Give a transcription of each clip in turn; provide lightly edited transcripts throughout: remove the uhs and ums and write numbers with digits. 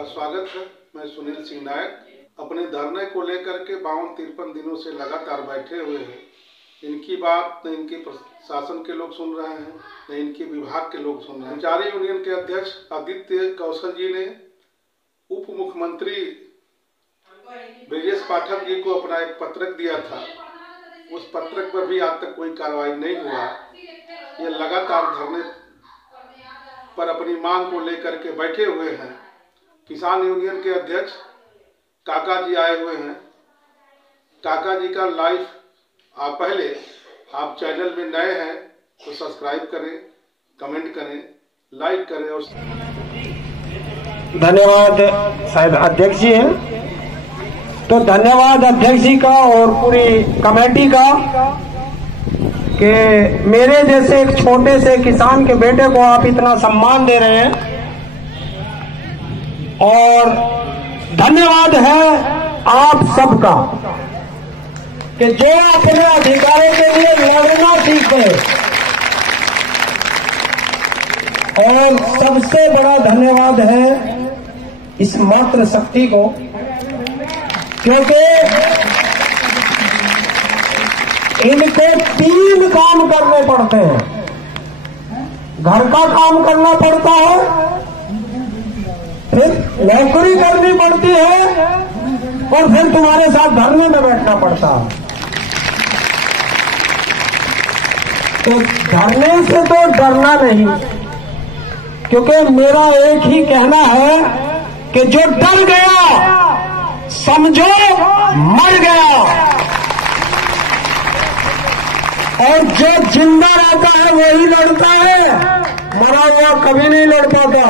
आपका स्वागत है। मैं सुनील सिंह नायक अपने धरने को लेकर के 52-53 दिनों से लगातार बैठे हुए हैं। इनकी बात न इनके प्रशासन के लोग सुन रहे हैं, न इनके विभाग के लोग सुन रहे हैं। कर्मचारी यूनियन के अध्यक्ष आदित्य कौशल जी ने उप मुख्यमंत्री ब्रजेश पाठक जी को अपना एक पत्रक दिया था। उस पत्रक पर भी आज तक कोई कार्रवाई नहीं हुआ। ये लगातार धरने पर अपनी मांग को लेकर के बैठे हुए हैं। किसान यूनियन के अध्यक्ष काका जी आए हुए हैं। काका जी का लाइव पहले आप चैनल में नए हैं तो सब्सक्राइब करें, कमेंट करें, लाइक करें। और धन्यवाद शायद अध्यक्ष जी हैं, तो धन्यवाद अध्यक्ष जी का और पूरी कमेटी का कि मेरे जैसे एक छोटे से किसान के बेटे को आप इतना सम्मान दे रहे हैं। और धन्यवाद है आप सबका कि जो अपने अधिकारों के लिए लड़ना सीख गए। और सबसे बड़ा धन्यवाद है इस मातृ शक्ति को, क्योंकि इनको 3 काम करने पड़ते हैं। घर का काम करना पड़ता है, फिर नौकरी करनी पड़ती है, और फिर तुम्हारे साथ धरने में बैठना पड़ता है। तो धरने से तो डरना नहीं, क्योंकि मेरा एक ही कहना है कि जो डर गया समझो मर गया, और जो जिंदा रहता है वही लड़ता है, मरा हुआ कभी नहीं लड़ पाता।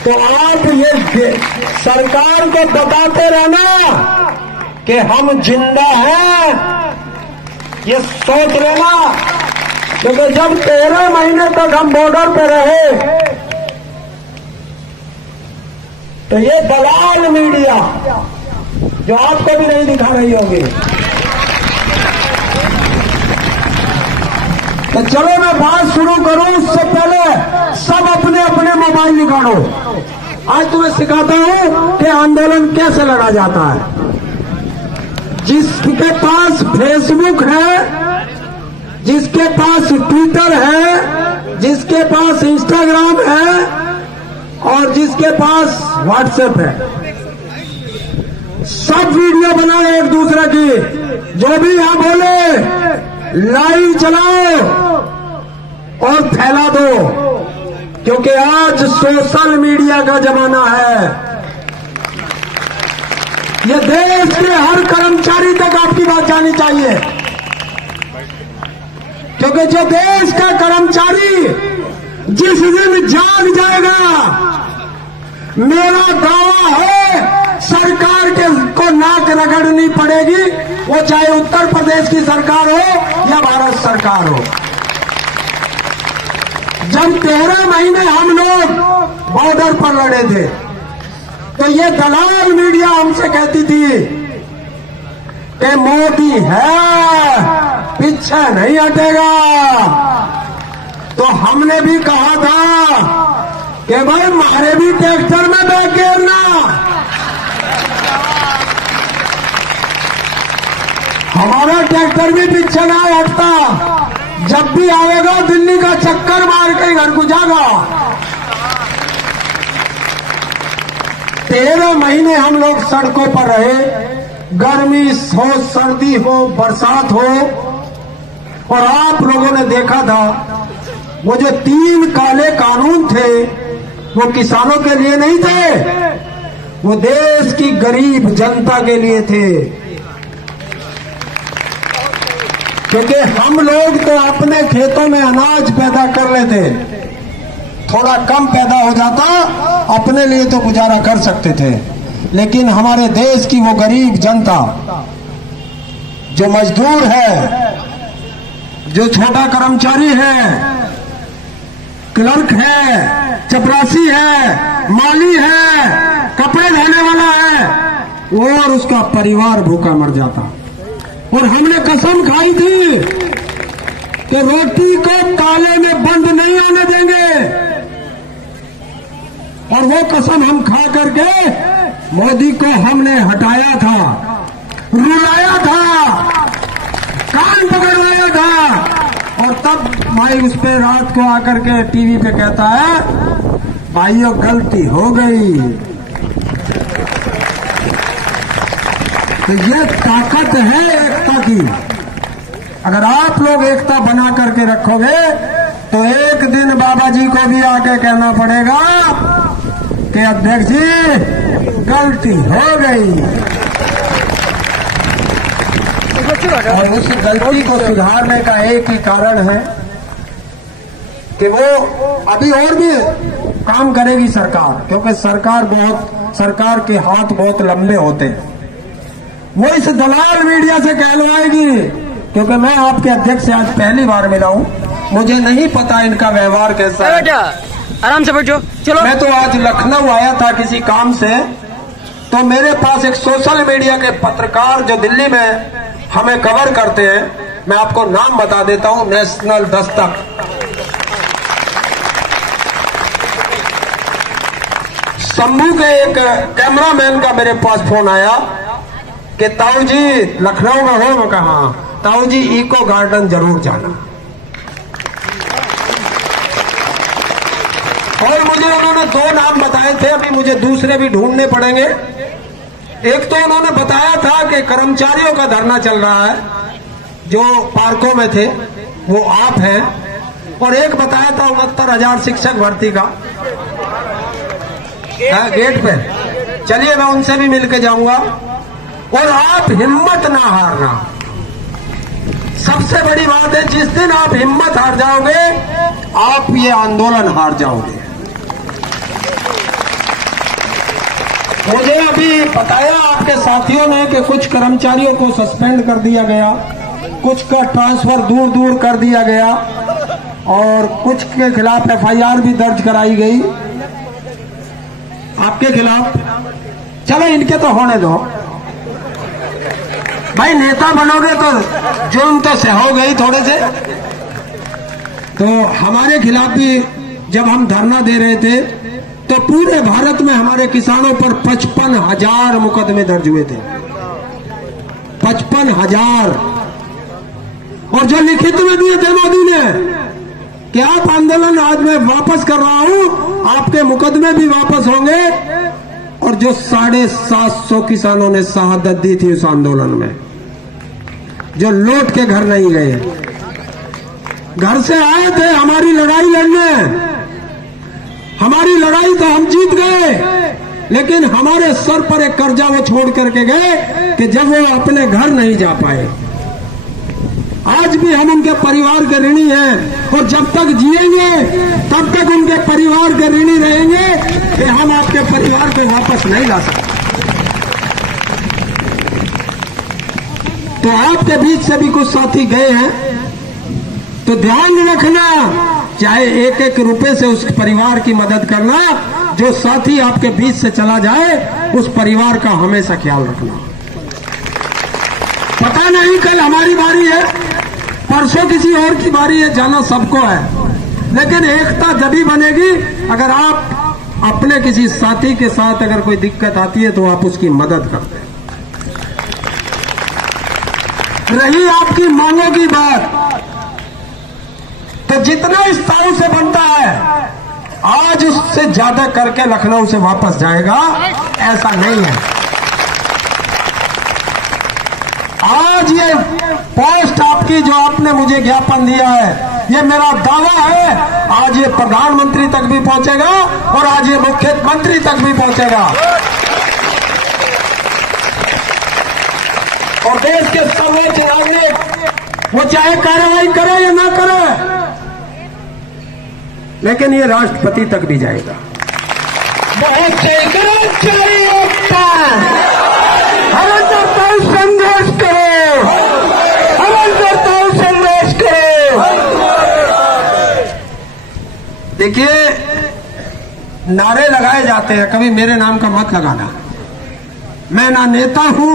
तो आप ये सरकार को बताते रहना कि हम जिंदा हैं, ये सोच लेना। क्योंकि जब 13 महीने तक हम बॉर्डर पे रहे तो ये दलाल मीडिया जो आपको भी नहीं दिखा रही होगी, तो चलो मैं बात शुरू करूं उससे पहले सब अपने अपने मोबाइल निकालो। आज तुम्हें सिखाता हूं कि आंदोलन कैसे लड़ा जाता है। जिसके पास फेसबुक है, जिसके पास ट्विटर है, जिसके पास इंस्टाग्राम है और जिसके पास व्हाट्सएप है, सब वीडियो बनाओ एक दूसरे की। जो भी यहां बोले लाइव चलाओ और फैला दो, क्योंकि आज सोशल मीडिया का जमाना है। ये देश के हर कर्मचारी तक आपकी बात जानी चाहिए, क्योंकि जो देश का कर्मचारी जिस दिन जाग जाएगा, मेरा दावा है सरकार के को नाक रगड़नी पड़ेगी, वो चाहे उत्तर प्रदेश की सरकार हो या भारत सरकार हो। जब 13 महीने हम लोग बॉर्डर पर लड़े थे तो ये दलाल मीडिया हमसे कहती थी कि मोदी है, पीछे नहीं हटेगा। तो हमने भी कहा था कि भाई मारे भी ट्रैक्टर में बैठ गिरना, हमारा ट्रैक्टर भी पीछे ना हटता। जब भी आएगा दिल्ली का चक्कर मार के घर को जाएगा। 13 महीने हम लोग सड़कों पर रहे, गर्मी हो, सर्दी हो, बरसात हो, और आप लोगों ने देखा था वो जो 3 काले कानून थे वो किसानों के लिए नहीं थे, वो देश की गरीब जनता के लिए थे। क्योंकि हम लोग तो अपने खेतों में अनाज पैदा कर लेते, थोड़ा कम पैदा हो जाता, अपने लिए तो गुजारा कर सकते थे। लेकिन हमारे देश की वो गरीब जनता जो मजदूर है, जो छोटा कर्मचारी है, क्लर्क है, चपरासी है, माली है, कपड़े धोने वाला है, और उसका परिवार भूखा मर जाता। और हमने कसम खाई थी कि रोटी को ताले में बंद नहीं होने देंगे। और वो कसम हम खा करके मोदी को हमने हटाया था, रुलाया था, कान पकड़वाया था। और तब भाई उस पे रात को आकर के टीवी पे कहता है, भाइयों गलती हो गई। तो ये ताकत है एकता की। अगर आप लोग एकता बना करके रखोगे तो एक दिन बाबा जी को भी आके कहना पड़ेगा कि अध्यक्ष जी गलती हो गई। और उस गलती को सुधारने का एक ही कारण है कि वो अभी और भी काम करेगी सरकार, क्योंकि सरकार के हाथ बहुत लंबे होते हैं। वो इस दलाल मीडिया से कहलवाएगी, क्योंकि मैं आपके अध्यक्ष से आज पहली बार मिला हूं, मुझे नहीं पता इनका व्यवहार कैसा है। आराम से बैठो, चलो। मैं तो आज लखनऊ आया था किसी काम से, तो मेरे पास एक सोशल मीडिया के पत्रकार जो दिल्ली में हमें कवर करते हैं, मैं आपको नाम बता देता हूं, नेशनल दस्तक, शंभू के एक कैमरामैन का मेरे पास फोन आया कि ताऊ जी लखनऊ में हो। मैं कहा ताऊ जी इको गार्डन जरूर जाना। और मुझे उन्होंने 2 नाम बताए थे, अभी मुझे दूसरे भी ढूंढने पड़ेंगे। एक तो उन्होंने बताया था कि कर्मचारियों का धरना चल रहा है जो पार्कों में थे, वो आप हैं। और एक बताया था 69,000 शिक्षक भर्ती का गेट पे। चलिए मैं उनसे भी मिलके जाऊंगा। और आप हिम्मत ना हारना, सबसे बड़ी बात है। जिस दिन आप हिम्मत हार जाओगे, आप ये आंदोलन हार जाओगे। मुझे अभी बताया आपके साथियों ने कि कुछ कर्मचारियों को सस्पेंड कर दिया गया, कुछ का ट्रांसफर दूर दूर कर दिया गया, और कुछ के खिलाफ FIR भी दर्ज कराई गई। आपके खिलाफ चलो इनके तो होने दो भाई, नेता बनोगे तो जुर्म तो सहो गई थोड़े से। तो हमारे खिलाफ भी जब हम धरना दे रहे थे तो पूरे भारत में हमारे किसानों पर 55,000 मुकदमे दर्ज हुए थे, 55,000। और जो लिखित में दिए थे मोदी ने कि आप आंदोलन आज मैं वापस कर रहा हूं, आपके मुकदमे भी वापस होंगे। और जो 750 किसानों ने शहादत दी थी उस आंदोलन में, जो लौट के घर नहीं गए, घर से आए थे हमारी लड़ाई लड़ने। हमारी लड़ाई तो हम जीत गए, लेकिन हमारे सर पर एक कर्जा वो छोड़ करके गए कि जब वो अपने घर नहीं जा पाए। आज भी हम उनके परिवार के ऋणी हैं, और जब तक जिएंगे तब तक उनके परिवार के ऋणी रहेंगे कि हम आपके परिवार को वापस नहीं ला सकते। तो आपके बीच से भी कुछ साथी गए हैं, तो ध्यान रखना, चाहे 1-1 रुपए से उस परिवार की मदद करना। जो साथी आपके बीच से चला जाए, उस परिवार का हमेशा ख्याल रखना। पता नहीं कल हमारी बारी है, परसों किसी और की बारी है, जाना सबको है। लेकिन एकता जभी बनेगी अगर आप अपने किसी साथी के साथ अगर कोई दिक्कत आती है तो आप उसकी मदद करते हैं। रही आपकी मांगों की बात, तो जितना इस ताऊ से बनता है आज उससे ज्यादा करके लखनऊ से वापस जाएगा, ऐसा नहीं है। आज ये पोस्ट आपकी जो आपने मुझे ज्ञापन दिया है, ये मेरा दावा है, आज ये प्रधानमंत्री तक भी पहुंचेगा और आज ये मुख्यमंत्री तक भी पहुंचेगा। और देश के सर्वोच्च नागरिक वो चाहे कार्रवाई करे या ना करे, लेकिन ये राष्ट्रपति तक भी जाएगा। बहुत संघर्ष करो, संघर्ष करो। देखिए, नारे लगाए जाते हैं, कभी मेरे नाम का मत लगाना। मैं ना नेता हूं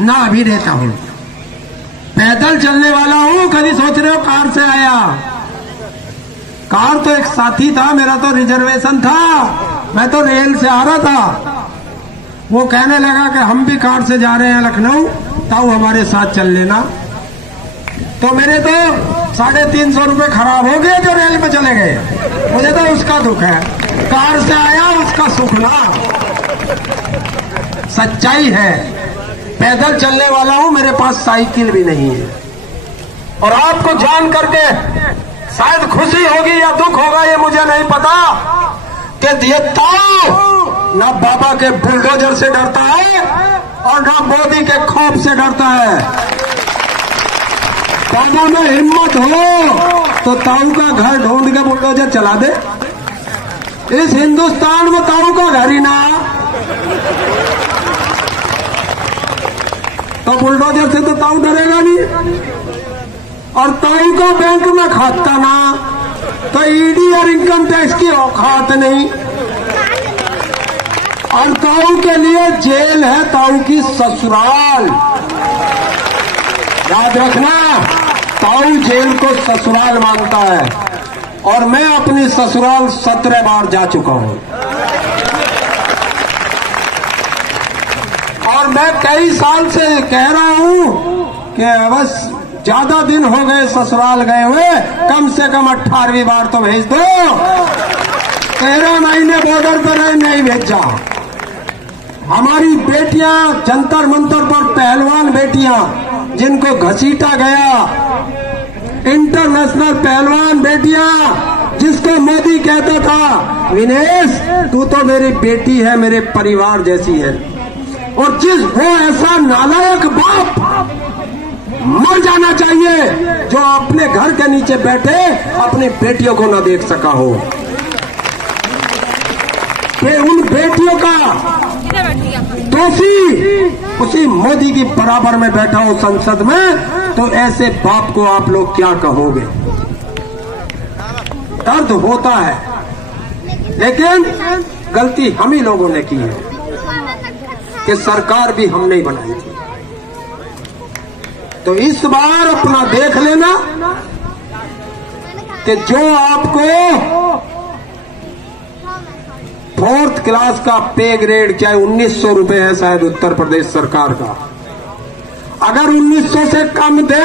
ना अभिनेता हूं, पैदल चलने वाला हूं। कभी सोच रहे हो कार से आया, कार तो एक साथी था, मेरा तो रिजर्वेशन था, मैं तो रेल से आ रहा था। वो कहने लगा कि हम भी कार से जा रहे हैं लखनऊ, ताऊ हमारे साथ चल लेना। तो मेरे तो 350 रुपये खराब हो गए जो रेल में चले गए। मुझे तो उसका दुख है, कार से आया उसका सुख ना। सच्चाई है, पैदल चलने वाला हूं, मेरे पास साइकिल भी नहीं है। और आपको जान करके शायद खुशी होगी या दुख होगा ये मुझे नहीं पता कि ये ताऊ ना बाबा के बुलडोजर से डरता है और ना मोदी के खौफ से डरता है। ताऊ में हिम्मत हो तो ताऊ का घर ढूंढ के बुलडोजर चला दे। इस हिंदुस्तान में ताऊ का घर ही ना, तो बुलडोजर से तो ताऊ डरेगा नहीं। और ताऊ का बैंक में खाता ना, तो ईडी और इनकम टैक्स की औकात नहीं। और ताऊ के लिए जेल है ताऊ की ससुराल। याद रखना, ताऊ जेल को ससुराल मानता है और मैं अपनी ससुराल 17 बार जा चुका हूं। और मैं कई साल से कह रहा हूं कि बस ज्यादा दिन हो गए ससुराल गए हुए, कम से कम 18वीं बार तो भेज दो। 13 महीने बॉर्डर पर रहे, नहीं भेजा। हमारी बेटियां जंतर मंतर पर पहलवान बेटियां जिनको घसीटा गया, इंटरनेशनल पहलवान बेटियां जिसको मोदी कहता था विनेश तू तो मेरी बेटी है, मेरे परिवार जैसी है। और वो ऐसा नालायक बाप मर जाना चाहिए जो अपने घर के नीचे बैठे अपनी बेटियों को न देख सका हो। कि उन बेटियों का दोषी उसी मोदी की बराबर में बैठा हो संसद में, तो ऐसे बाप को आप लोग क्या कहोगे? दर्द होता है, लेकिन गलती हम ही लोगों ने की है कि सरकार भी हम नहीं बनाई थी। तो इस बार अपना देख लेना कि जो आपको 4th क्लास का पे ग्रेड क्या 1900 रुपए है शायद उत्तर प्रदेश सरकार का, अगर 1900 से कम दे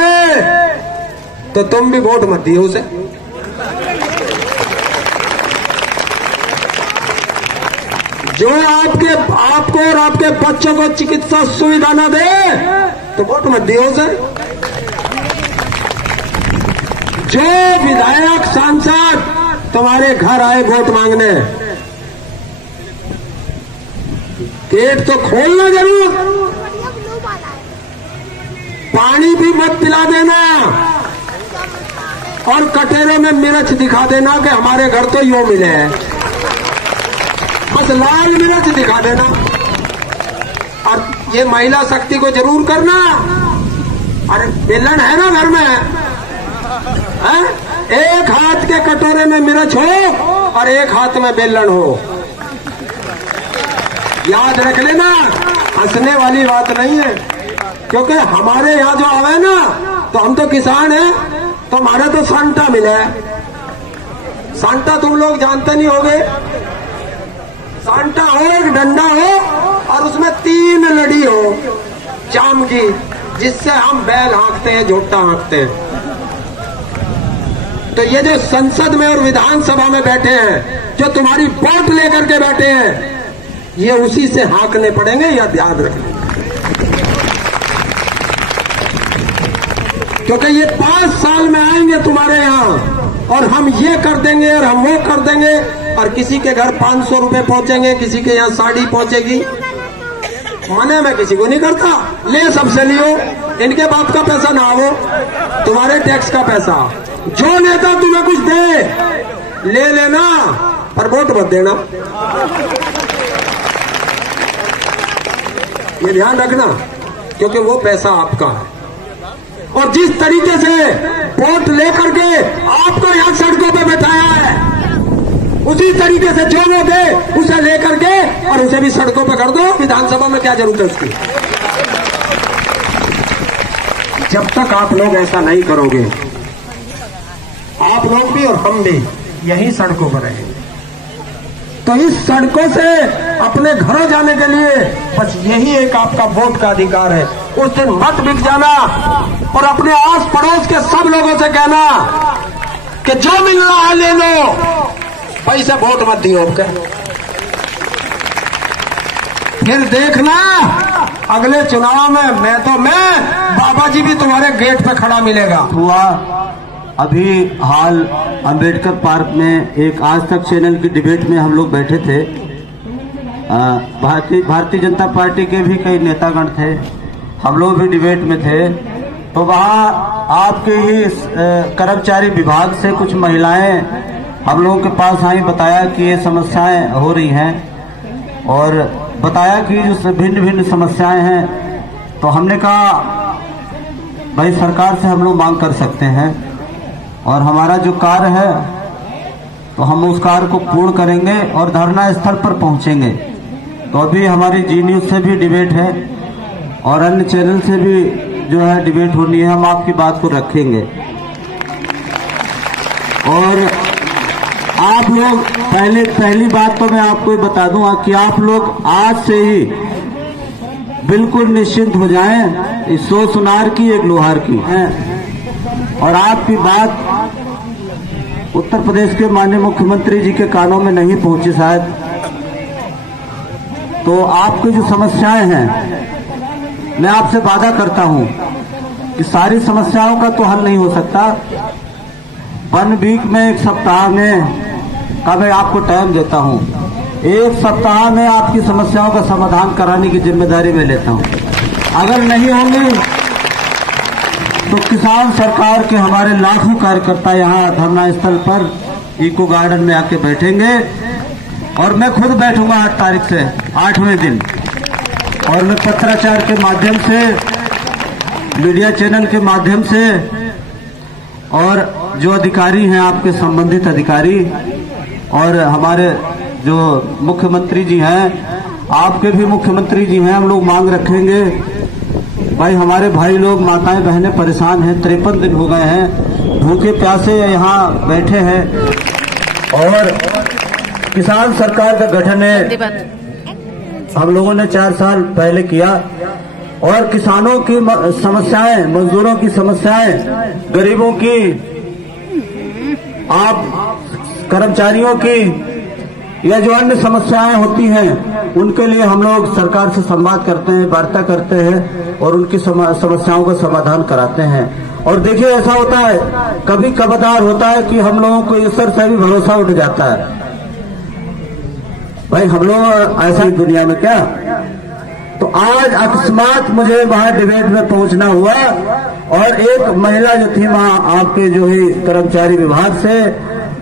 तो तुम भी वोट मत दियो उसे। जो आपको और आपके बच्चों को चिकित्सा सुविधा न दे तो वोट मत दियो उसे। जो विधायक सांसद तुम्हारे घर आए वोट मांगने, गेट तो खोलना जरूर, पानी भी मत पिला देना और कटोरे में मिर्च दिखा देना कि हमारे घर तो यूं मिले हैं, बस लाल मिर्च दिखा देना। और ये महिला शक्ति को जरूर करना। अरे बेलन है ना घर में, है? एक हाथ के कटोरे में मिर्च हो और एक हाथ में बेलन हो, याद रख लेना। हंसने वाली बात नहीं है, क्योंकि हमारे यहाँ जो आवे ना, तो हम तो किसान हैं, तो हमारे तो सांटा मिला है। सांटा तुम लोग जानते नहीं होगे। सांटा हो एक डंडा हो और उसमें 3 लड़ी हो चाम की, जिससे हम बैल हाँकते हैं, झोटा हाँकते हैं। तो ये जो संसद में और विधानसभा में बैठे हैं, जो तुम्हारी वोट लेकर के बैठे हैं, ये उसी से हाँकने पड़ेंगे, या ध्यान रखना। क्योंकि ये 5 साल में आएंगे तुम्हारे यहाँ और हम ये कर देंगे और हम वो कर देंगे, और किसी के घर 500 रुपए पहुंचेंगे, किसी के यहाँ साड़ी पहुंचेगी। मने मैं किसी को नहीं करता, ले सबसे लियो, इनके बाप का पैसा ना हो, तुम्हारे टैक्स का पैसा। जो नेता तुम्हें कुछ दे ले लेना, पर वोट मत देना, ये ध्यान रखना, क्योंकि वो पैसा आपका है। और जिस तरीके से वोट लेकर के आपको यहाँ सड़कों पे बैठाया है, उसी तरीके से जो वो दे उसे लेकर के और उसे भी सड़कों पे कर दो। विधानसभा में क्या जरूरत है उसकी? जब तक आप लोग ऐसा नहीं करोगे, आप लोग भी और हम भी, यही सड़कों पर रहेंगे। तो इस सड़कों से अपने घरों जाने के लिए बस यही एक आपका वोट का अधिकार है। उस दिन मत बिक जाना और अपने आस पड़ोस के सब लोगों से कहना कि जो मिल रहा है ले लो, पैसे वोट मत दियो। फिर देखना अगले चुनाव में मैं बाबा जी भी तुम्हारे गेट पे खड़ा मिलेगा। हुआ अभी हाल अंबेडकर पार्क में एक आज तक चैनल की डिबेट में हम लोग बैठे थे। भारतीय जनता पार्टी के भी कई नेतागण थे, हम लोग भी डिबेट में थे। तो वहाँ आपके ही कर्मचारी विभाग से कुछ महिलाएं हम लोगों के पास आई, बताया कि ये समस्याएं हो रही हैं और बताया कि जो भिन्न भिन्न समस्याएं हैं। तो हमने कहा भाई सरकार से हम लोग मांग कर सकते हैं और हमारा जो कार्य है तो हम उस कार्य को पूर्ण करेंगे और धरना स्थल पर पहुंचेंगे। तो अभी हमारी जी न्यूज से भी डिबेट है और अन्य चैनल से भी जो है डिबेट होनी है, हम आपकी बात को रखेंगे। और आप लोग पहली बात तो मैं आपको बता दूंगा कि आप लोग आज से ही बिल्कुल निश्चिंत हो जाएं, इस 100 सुनार की एक लोहार की है। और आपकी बात उत्तर प्रदेश के माननीय मुख्यमंत्री जी के कानों में नहीं पहुंची शायद, तो आपकी जो समस्याएं हैं मैं आपसे वादा करता हूं कि सारी समस्याओं का तो हल नहीं हो सकता। 1 वीक में, 1 सप्ताह में का मैं आपको टाइम देता हूं। 1 सप्ताह में आपकी समस्याओं का समाधान कराने की जिम्मेदारी मैं लेता हूं। अगर नहीं होंगी तो किसान सरकार के हमारे लाखों कार्यकर्ता यहाँ धरना स्थल पर इको गार्डन में आके बैठेंगे और मैं खुद बैठूंगा 8 तारीख से 8वें दिन। और मैं पत्राचार के माध्यम से, मीडिया चैनल के माध्यम से और जो अधिकारी हैं आपके संबंधित अधिकारी और हमारे जो मुख्यमंत्री जी हैं, आपके भी मुख्यमंत्री जी हैं, हम लोग मांग रखेंगे। भाई हमारे भाई लोग, माताएं बहनें परेशान हैं, 53 दिन हो गए हैं, भूखे प्यासे यहाँ बैठे हैं। और किसान सरकार का गठन है हम लोगों ने 4 साल पहले किया और किसानों की समस्याएं, मजदूरों की समस्याएं, गरीबों की, आप कर्मचारियों की या जो अन्य समस्याएं होती हैं उनके लिए हम लोग सरकार से संवाद करते हैं, वार्ता करते हैं और उनकी समस्याओं का समाधान कराते हैं। और देखिए ऐसा होता है, कभी कभार होता है कि हम लोगों को ईश्वर से भी भरोसा उठ जाता है। भाई हम लोग ऐसा ही दुनिया में क्या। तो आज अकस्मात मुझे वहां डिबेट में पहुंचना हुआ और एक महिला जो थी वहां आपके जो है कर्मचारी विभाग से,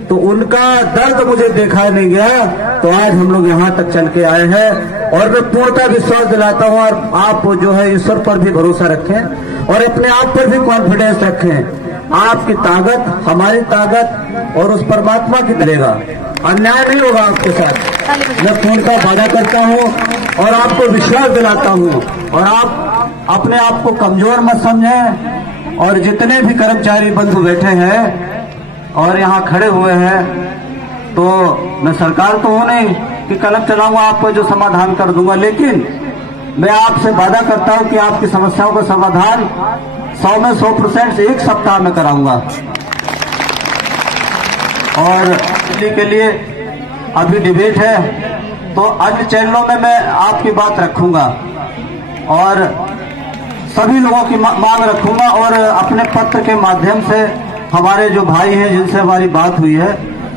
तो उनका दर्द मुझे देखा नहीं गया। तो आज हम लोग यहाँ तक चल के आए हैं और मैं पूर्णतः विश्वास दिलाता हूँ और आप जो है ईश्वर पर भी भरोसा रखें और अपने आप पर भी कॉन्फिडेंस रखें। आपकी ताकत हमारी ताकत और उस परमात्मा की मिलेगा, अन्याय नहीं होगा आपके साथ। मैं पूर्णतः वादा करता हूँ और आपको विश्वास दिलाता हूँ। और आप अपने आप को कमजोर मत समझें। और जितने भी कर्मचारी बंधु बैठे हैं और यहाँ खड़े हुए हैं, तो मैं सरकार तो हूं नहीं कि कलम चलाऊंगा आपको जो समाधान कर दूंगा, लेकिन मैं आपसे वादा करता हूं कि आपकी समस्याओं का समाधान 100 में 100% 1 सप्ताह में कराऊंगा। और दिल्ली के लिए अभी डिबेट है तो अन्य चैनलों में मैं आपकी बात रखूंगा और सभी लोगों की मांग रखूंगा। और अपने पत्र के माध्यम से हमारे जो भाई हैं जिनसे हमारी बात हुई है,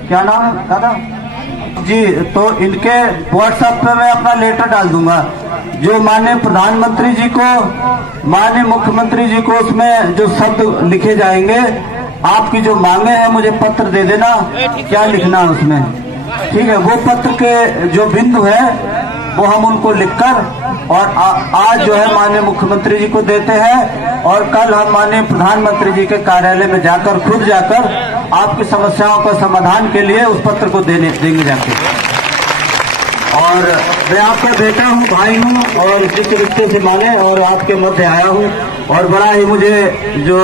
क्या नाम है दादा जी, तो इनके व्हाट्सएप पे मैं अपना लेटर डाल दूंगा जो माननीय प्रधानमंत्री जी को, माननीय मुख्यमंत्री जी को उसमें जो शब्द लिखे जाएंगे, आपकी जो मांगे हैं मुझे पत्र दे देना, क्या लिखना है उसमें, ठीक है। वो पत्र के जो बिंदु है वो हम उनको लिखकर और आज जो है माननीय मुख्यमंत्री जी को देते हैं और कल हम माननीय प्रधानमंत्री जी के कार्यालय में जाकर, खुद जाकर आपकी समस्याओं का समाधान के लिए उस पत्र को देंगे जाके। और मैं आपका बेटा हूँ, भाई हूँ और जिस रिश्ते से माने और आपके मध्य आया हूँ और बड़ा ही मुझे जो